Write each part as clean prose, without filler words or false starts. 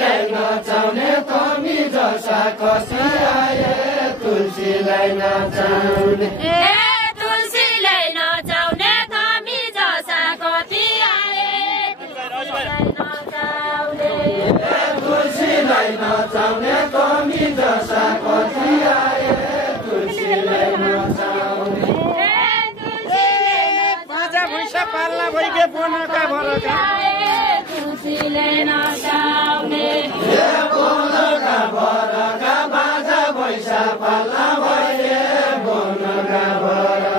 तुलसीलाई नचाउने कमी जसा कसी आए तुलसीलाई नचाउने तुलसीलाई नचाउने कमी जसा कति आए तुलसीलाई नचाउने कमी जसा कति आए तुलसीलाई नचाउने बाजा भैँसा पाल्ला भइके बनका भरका तुलसीलाई नचाउने बनका भरका बाजा भैँसा पाल्ला भइके बनका भरका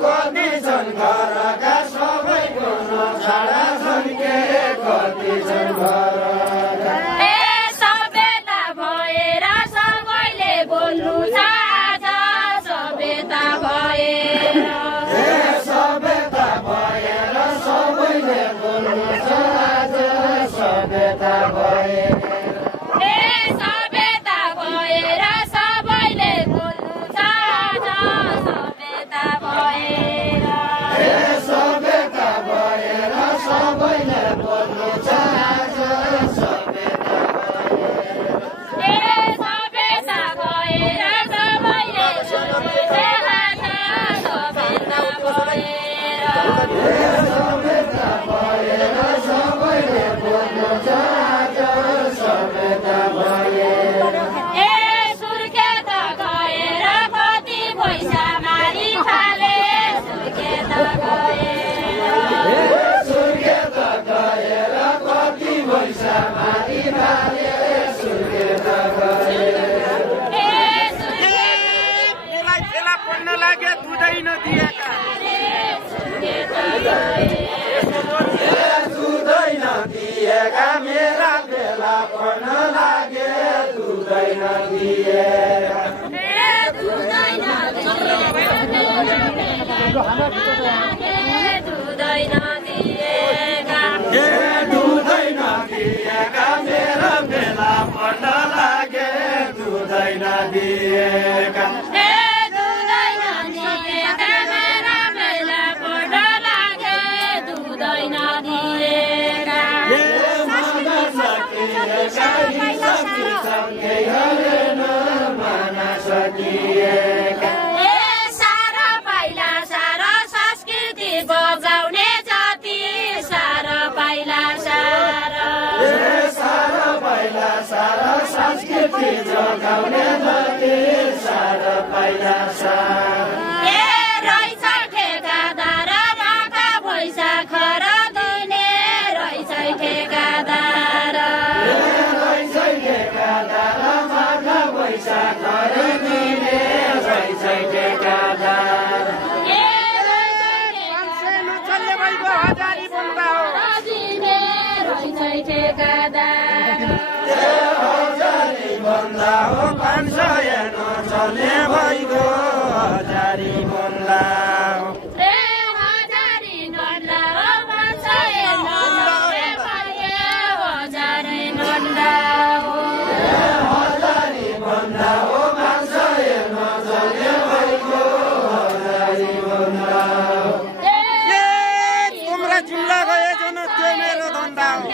कति छन् घरका सबैको नछाडा छन् के कति छन् घरका सभ्यता भएर सबैले बोल्नु छ आज सभ्यता भएर सभ्यता भएर सबैले बोल्नु छ आज सभ्यता भएर सभ्यता भएर सबैले बोल्नु छ आज सभ्यता भएर सभ्यता भएर सबैले बोल्नु छ आज सभ्यता भएर सभ्यता भएर सबैले बोल्नु छ आज सभ्यता भएर सभ्यता भएर सबैले बोल्नु छ आज सभ्यता भएर सुर्खेत गएर कति पैसा मारी खाले सुर्खेत गएर कति पैसा मारी खाले सुर्खेत गएर फेला पढ्न लागे दुधै नदिएका दुधै नदिएका मेरा बेला पढ्न लागे दुधै नदिएका दुधै नदिएका मेरा बेला पढ्न लागे दुधै नदिएका सारा पाइला सारा संस्कृति बजाउने जाति सारा पाइला सारा संस्कृति जगाउने जाति सारा पाइला सारा रहेछ ठेकादार बाका पैसा खरा दिने रहेछ ठेकादार बाका पैसा खरा दिने रहेछ ठेकादार नचल्ने भइगयो हजारी बन्दा हो रहेछ ठेकादार हजारी बन्दा हो 500 नचल्ने भइगयो हजारी बन्दा हो हजारी नन्दा हो 500 नचल्ने भयो हजारी नन्दा हो हजारी बन्दा हो 500 नचल्ने भइगयो हजारी बन्दा हो तिम्रो जुम्ला गए जन त्यो मेरो धन्दा हो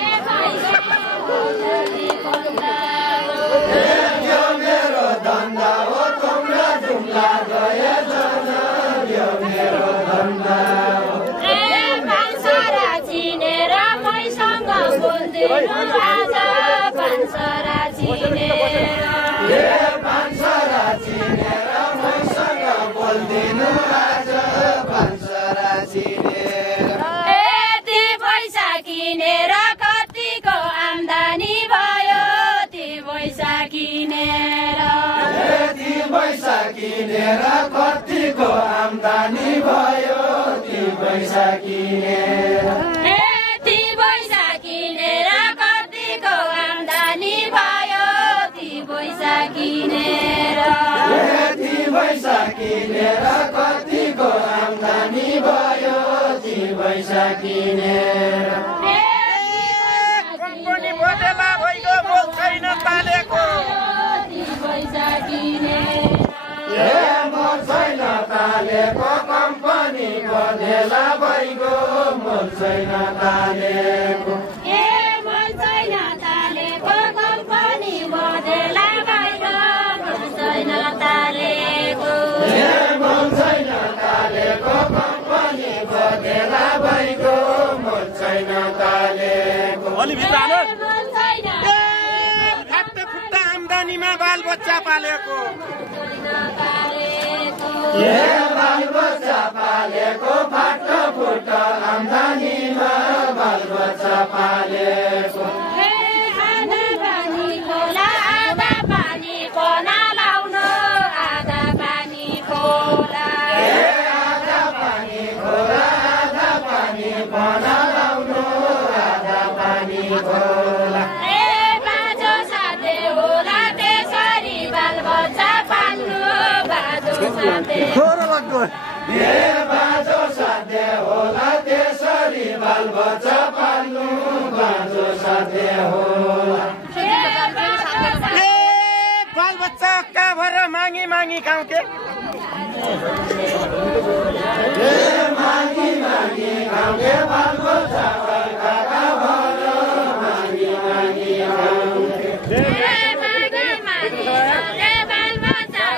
यो मेरो धन्दा हो तिम्रो जुम्ला गए जन यो मेरो धन्दा हो पाँचरा चिनेर मैसँग बोल्दिनु आज पाँचरा चिनेर पाँचरा चिनेर मैसँग बोल्दिनु आज पाँचरा चिनेर ती पैसा किनेर कतिको आम्दानी भयो ती पैसा किनेर किनेर कतिको आम्दानी भयो ती पैसा किनेर ती पैसा किनेर कतिको आम्दानी भयो ती पैसा किनेर ती पैसा किनेर कतिको आम्दानी भयो ती पैसा किनेर कम्पनी बदेला भइगयो मोल छैन तालेको पैसा किनेर मोल छैन तालेको कम्पनी बदेला भइगयो मोल छैन तालेको मोल छैन तालेको कम्पनी बदेला भइगयो मोल छैन तालेको मोल छैन तालेको कम्पनी बदेला भइगयो मोल छैन तालेको अलि भित्र हाल्नु मोल छैन फाट्टे फुट्टा आम्दानीमा बालबच्चा पालेको बालबच्चा पालेको फाटो फुटो आम्दानीमा बालबच्चा पालेको आधा पानी खोला आधा पानी कोना लाउनु आधा पानी खोला आधा पानी खोला आधा पानी बना लाउनु आधा पानी खोला बाजो साथै होला त्यसरी बालबच्चा पाल्नु बाजो साथै बाजो साध्य होला त्यसरी बालबच्चा पाल्नु बाजो साध्य होला बालबच्चा कहाँ भएर मागी मागी खाऊ के मागी मागी खाउने बालबच्चा कहाँ भएर मागी मागी खाउने बालबच्चा